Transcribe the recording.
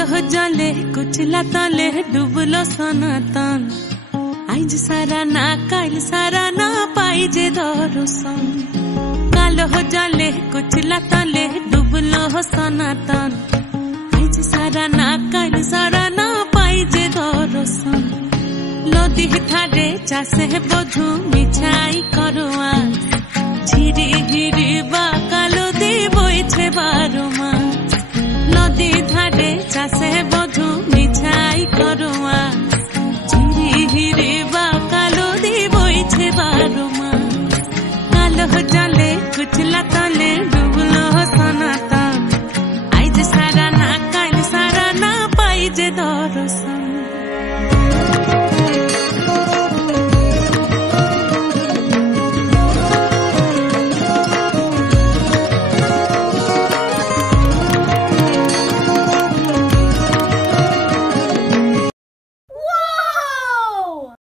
कालो जले कुचला तले डुबलो सनातन आज सारा ना काल सारा ना पाइजे दर्शन कालो जले कुचला तले डुबलो सनातन आज सारा ना काल सारा ना पाइजे दर्शन नदी ठारे चासे बधु मिछाई करुआ झिरी हिरी बा कालो दी बोइछे बारुमा नदी ठारे चासे बधु मिछाई करुआ झिरी हिरी बा कालो दी बोइछे बारुमा कालो जले कुचला तले डुबलो सनातन आज सारा ना काल सारा ना पाइजे दर्शन।